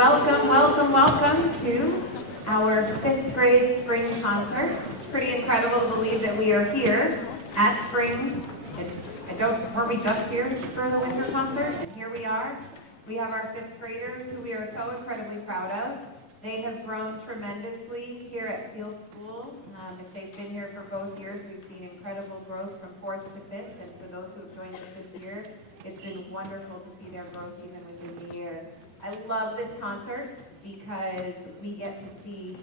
Welcome, welcome, welcome to our 5th grade spring concert. It's pretty incredible to believe that we are here at spring. Were we just here for the winter concert? And here we are. We have our 5th graders who we are so incredibly proud of. They have grown tremendously here at Field School. If they've been here for both years, we've seen incredible growth from 4th to 5th. And for those who have joined us this year, it's been wonderful to see their growth even within the year. I love this concert because we get to see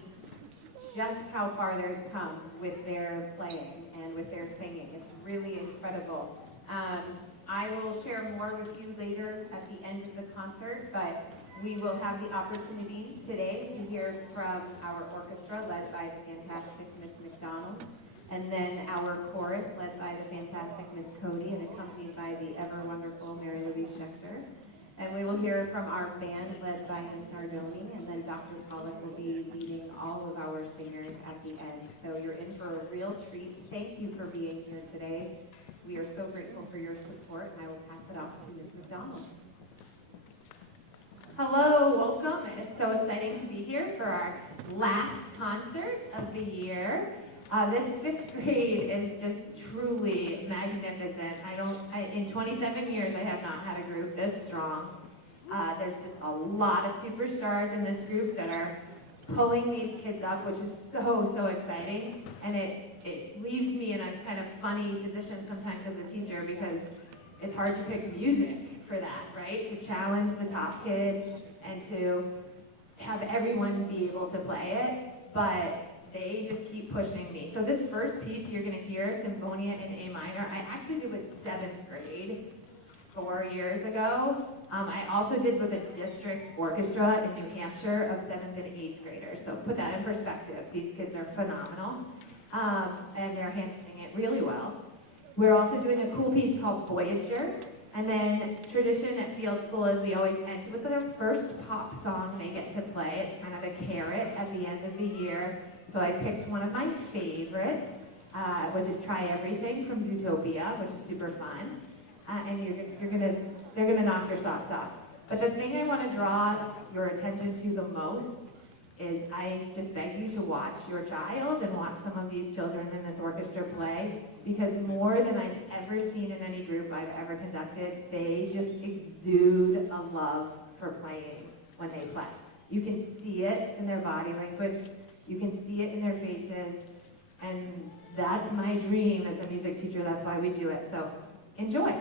just how far they've come with their playing and with their singing. It's really incredible. I will share more with you later at the end of the concert, but we will have the opportunity today to hear from our orchestra led by the fantastic Miss McDonald, and then our chorus led by the fantastic Miss Cody and accompanied by the ever wonderful Mary Louise Schechter. And we will hear from our band led by Miss Nardoni, and then Dr. Pollock will be leading all of our singers at the end. So you're in for a real treat. Thank you for being here today. We are so grateful for your support, and I will pass it off to Miss McDonald. Hello, welcome. It is so exciting to be here for our last concert of the year. This 5th grade is just truly magnificent. In 27 years, I have not had a group this strong. There's just a lot of superstars in this group that are pulling these kids up, which is so exciting. And it leaves me in a kind of funny position sometimes as a teacher because it's hard to pick music for that, right? To challenge the top kid and to have everyone be able to play it, but they just keep pushing me. So this first piece you're gonna hear, Symphonia in A minor, I actually did with 7th grade 4 years ago. I also did with a district orchestra in New Hampshire of 7th and 8th graders. So put that in perspective. These kids are phenomenal, and they're handling it really well. We're also doing a cool piece called Voyager. And then tradition at Field School is we always end with their first pop song they get to play. It's kind of a carrot at the end of the year. So I picked one of my favorites, which is Try Everything from Zootopia, which is super fun. And they're gonna knock your socks off. But the thing I want to draw your attention to the most is I just beg you to watch your child and watch some of these children in this orchestra play, because more than I've ever seen in any group I've ever conducted, they just exude a love for playing when they play. You can see it in their body language, you can see it in their faces, and that's my dream as a music teacher. That's why we do it. So enjoy.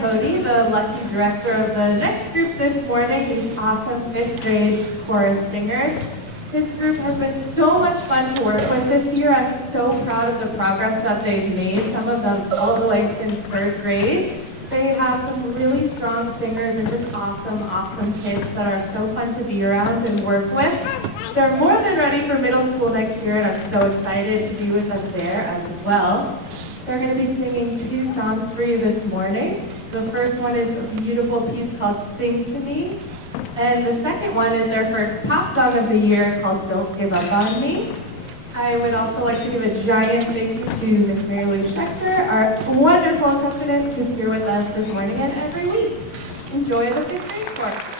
Cody, the lucky director of the next group this morning, these awesome 5th grade chorus singers. This group has been so much fun to work with this year. I'm so proud of the progress that they've made, some of them all the way since 3rd grade. They have some really strong singers and just awesome, awesome kids that are so fun to be around and work with. They're more than ready for middle school next year, and I'm so excited to be with them there as well. They're going to be singing 2 songs for you this morning. The first one is a beautiful piece called Sing to Me. And the second one is their first pop song of the year called Don't Give Up on Me. I would also like to give a giant thank you to Miss Mary Lou Schechter, our wonderful accompanist who's here with us this morning and every week. Enjoy the 5th grade chorus.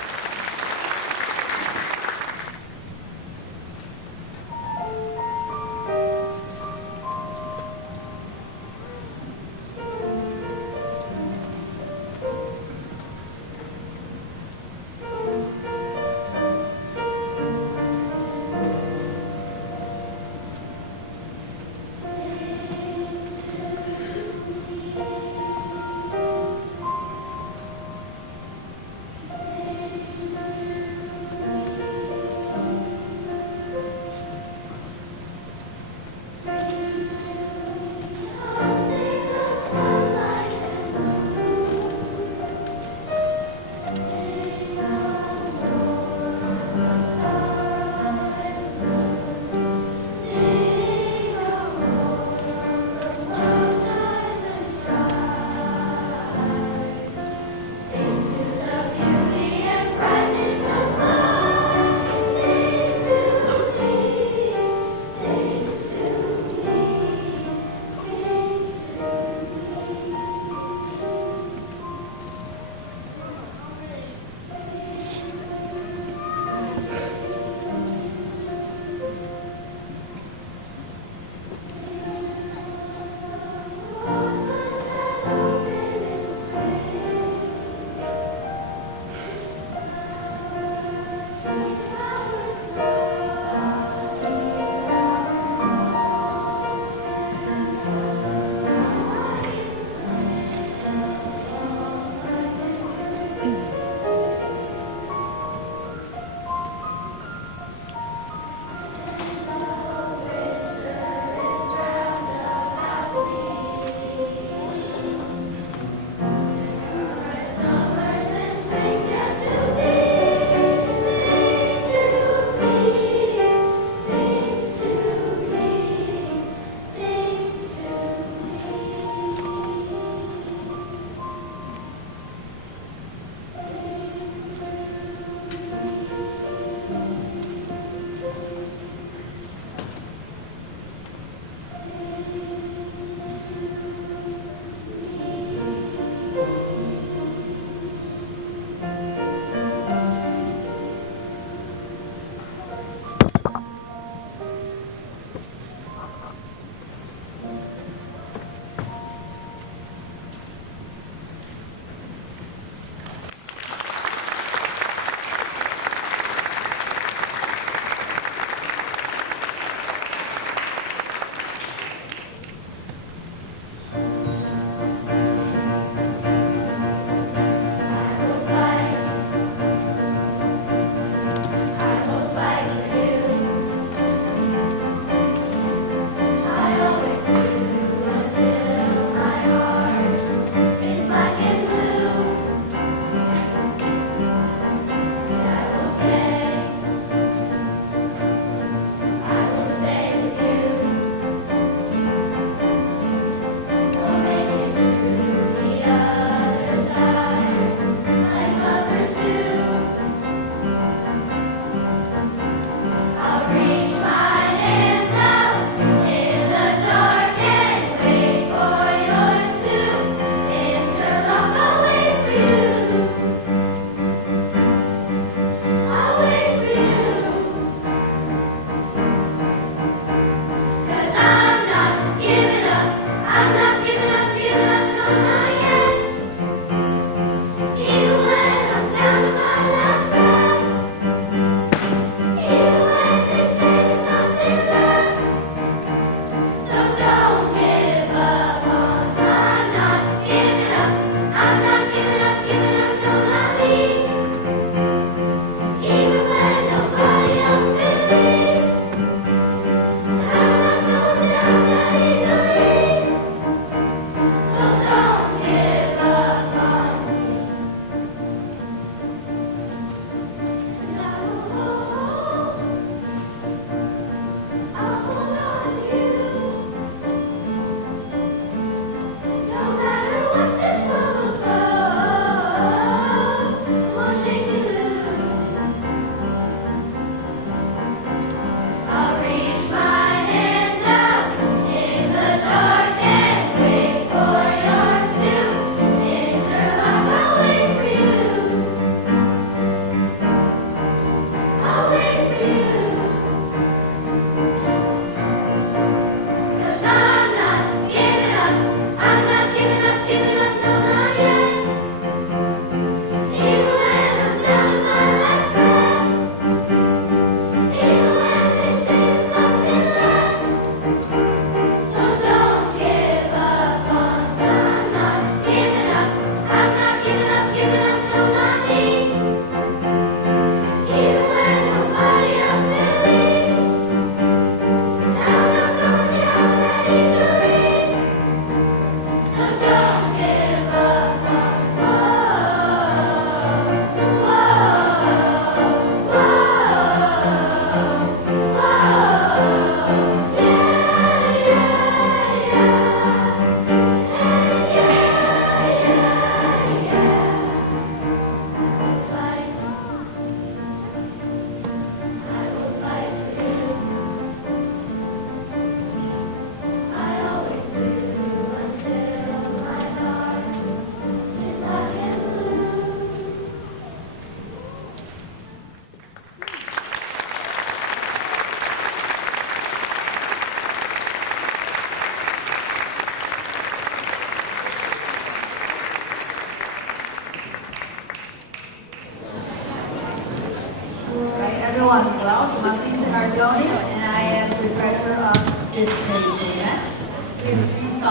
Sing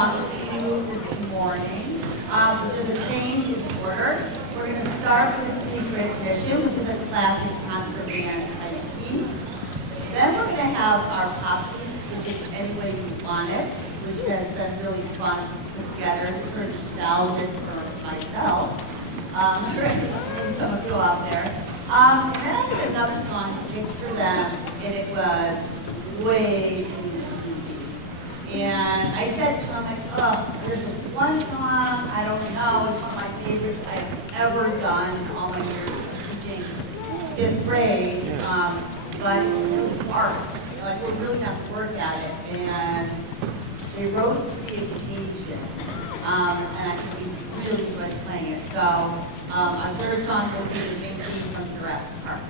songs for you this morning. There's a change in order. We're going to start with Secret Mission, which is a classic concert band type piece. Then we're going to have our pop piece, which is Any Way You Want It, which has been really fun to put together. It's sort of nostalgic for myself. Some of you out there. And then I did another song picked for them, and it was way too easy. And I said to them, there's this one song, I don't know, it's one of my favorites I've ever done in all my years of teaching fifth grade, but it's really hard. Like, we're really going to have to work at it. And they rose to the occasion, and I think we really enjoyed playing it. So, our third song will be the main theme from Jurassic Park.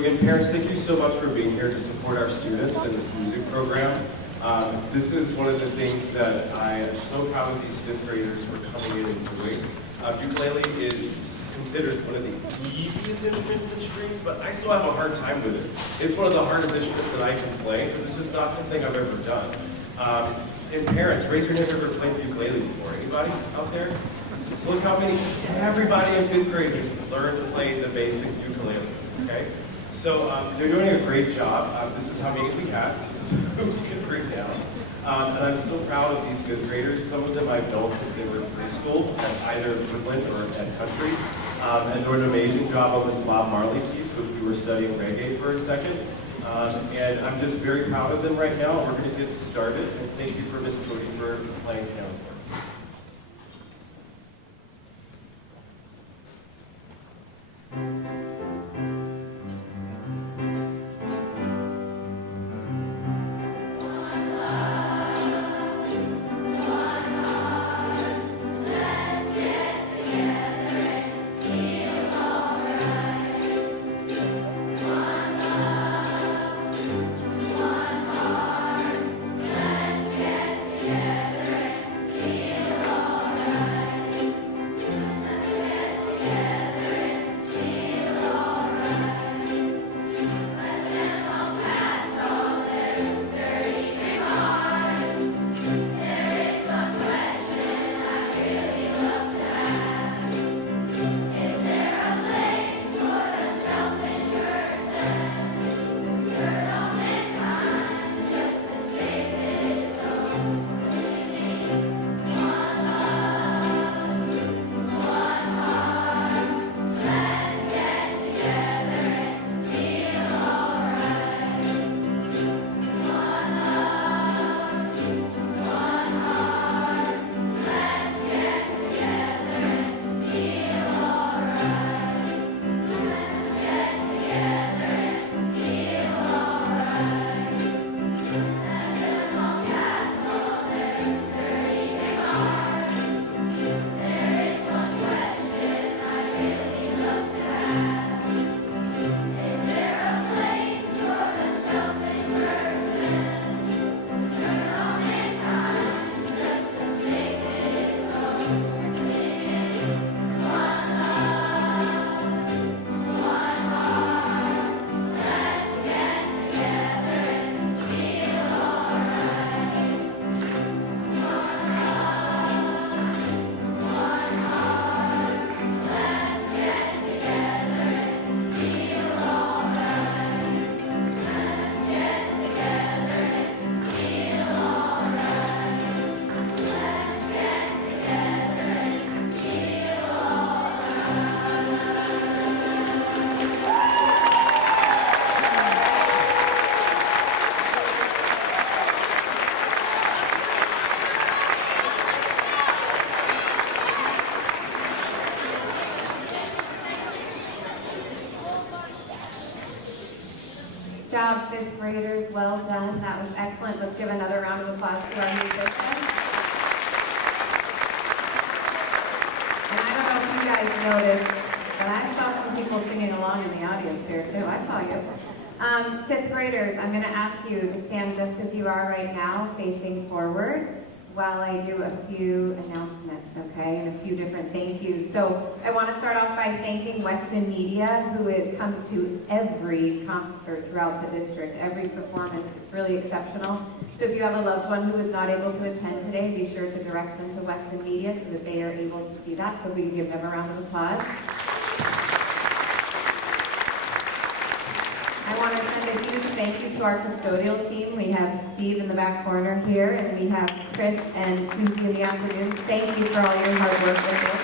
again, parents, thank you so much for being here to support our students in this music program. This is one of the things that I am so proud of these fifth graders for coming in and doing. Ukulele is considered one of the easiest instruments in strings, but I still have a hard time with it. It's one of the hardest instruments that I can play because it's just not something I've ever done. And parents, raise your hand if you've ever played the ukulele before. Anybody out there? So look how many, everybody in fifth grade has learned to play the basic ukuleles, okay? So they're doing a great job. This is how many we have. So this is who we can bring down. And I'm so proud of these fifth graders. Some of them I've known since they were in preschool at either Woodland or at Country. And doing an amazing job on this Bob Marley piece, which we were studying reggae for a second. And I'm just very proud of them right now. We're going to get started. And thank you for Miss Cody for playing piano for us. Job, fifth graders, well done. That was excellent. Let's give another round of applause to our musicians. And I don't know if you guys noticed, but I saw some people singing along in the audience here too. I saw you. Fifth graders, I'm going to ask you to stand just as you are right now, facing forward, while I do a few announcements, okay, and a few different thank yous. So I want to start off by thanking Weston Media, who comes to every concert throughout the district, every performance. It's really exceptional. So if you have a loved one who is not able to attend today, be sure to direct them to Weston Media so that they are able to see that. So we can give them a round of applause. I want to send a huge thank you to our custodial team. We have Steve in the back corner here, and we have Chris and Susie in the afternoon. Thank you for all your hard work with this.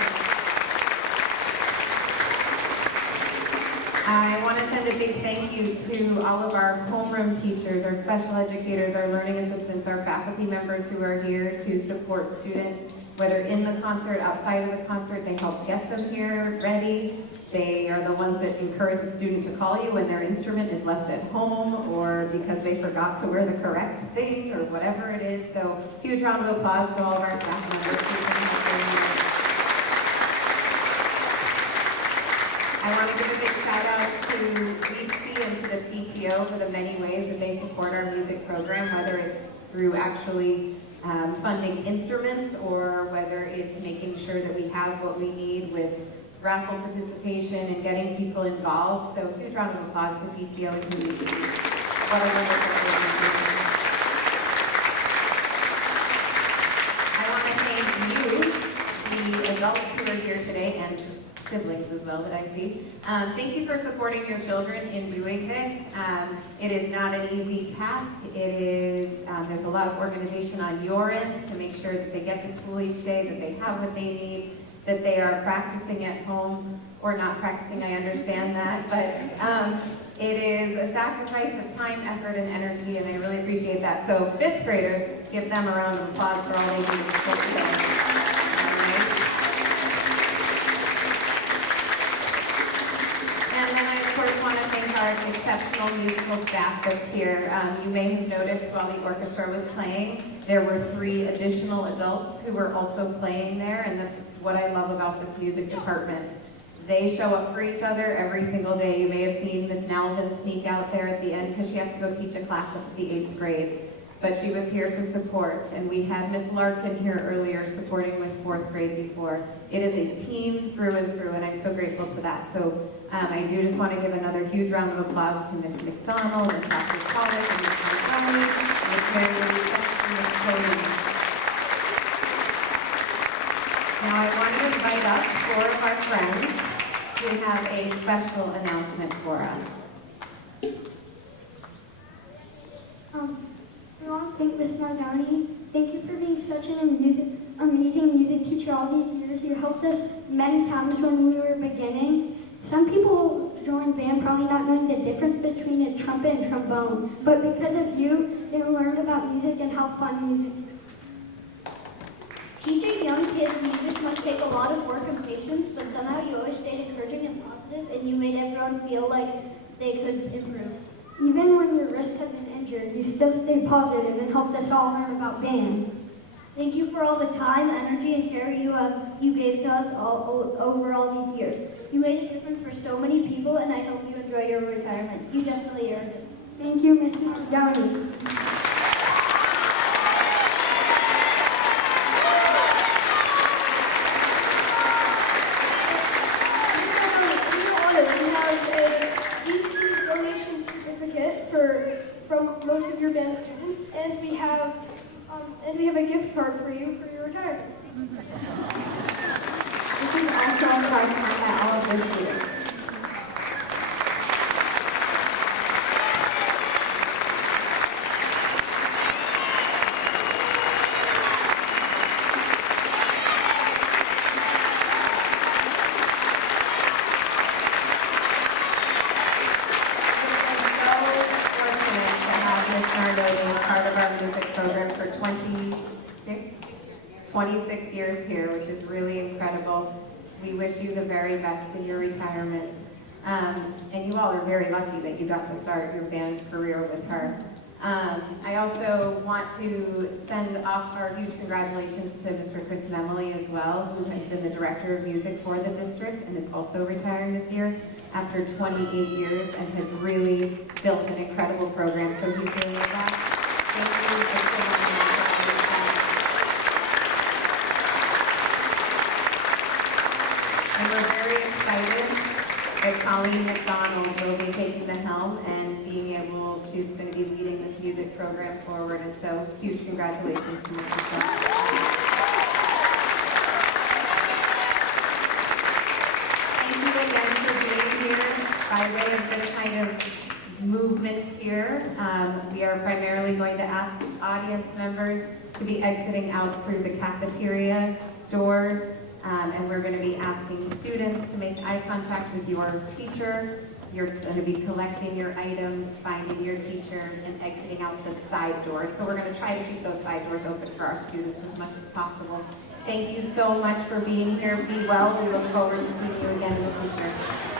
I want to send a big thank you to all of our homeroom teachers, our special educators, our learning assistants, our faculty members who are here to support students, whether in the concert, outside of the concert. They help get them here ready. They are the ones that encourage the student to call you when their instrument is left at home or because they forgot to wear the correct thing or whatever it is. So huge round of applause to all of our staff members. I want to give a big shout out to Weeksy and to the PTO for the many ways that they support our music program, whether it's through actually funding instruments or whether it's making sure that we have what we need with raffle participation and getting people involved. So huge round of applause to PTO and to Weeksy. What a wonderful organization. I want to thank you, the adults who are here today, and siblings as well that I see. Thank you for supporting your children in doing this. It is not an easy task. It is, there's a lot of organization on your end to make sure that they get to school each day, that they have what they need, that they are practicing at home, or not practicing, I understand that, but it is a sacrifice of time, effort, and energy, and I really appreciate that. So fifth graders, give them a round of applause for all they do to support today. And then I, of course, want to thank our exceptional musical staff that's here. You may have noticed while the orchestra was playing, there were 3 additional adults who were also playing there, and that's what I love about this music department. They show up for each other every single day. You may have seen Miss Nalvin sneak out there at the end because she has to go teach a class up at the 8th grade. But she was here to support, and we had Miss Larkin here earlier supporting with 4th grade before. It is a team through and through, and I'm so grateful to that. So I do just want to give another huge round of applause to Miss McDonald and Dr. Collins and Miss Montgomery and Miss Mary and Miss Cody. Now I want to invite up 4 of our friends who have a special announcement for us. I want to thank Ms. Nardoni. Thank you for being such an amazing music teacher all these years. You helped us many times when we were beginning. Some people join band probably not knowing the difference between a trumpet and trombone, but because of you, they learned about music and how fun music is. Teaching young kids music must take a lot of work and patience, but somehow you always stayed encouraging and positive, and you made everyone feel like they could improve. Even when your wrist had been injured, you still stayed positive and helped us all learn about band. Thank you for all the time, energy, and care you gave to us over all these years. You made a difference for so many people, and I hope you enjoy your retirement. You definitely earned it. Thank you, Ms. Downey. From most of your band students, and we have a gift card for you for your retirement. This is also a card signed by all of the students. Part of our music program for 26 years here, which is really incredible. We wish you the very best in your retirement. And you all are very lucky that you got to start your band career with her. I also want to send off our huge congratulations to Mr. Chris Memoli as well, who has been the director of music for the district and is also retiring this year after 28 years and has really built an incredible program. So he's doing that. Thank you for and we're very excited that Colleen McDonald will be taking the helm and being able, she's going to be leading this music program forward. And so huge congratulations to Mrs. Scott. Thank you again for being here. By way of this kind of movement here, we are primarily going to ask audience members to be exiting out through the cafeteria doors, and we're going to be asking students to make eye contact with your teacher. You're going to be collecting your items, finding your teacher, and exiting out the side doors. So we're going to try to keep those side doors open for our students as much as possible. Thank you so much for being here. Be well. We look forward to seeing you again in the future.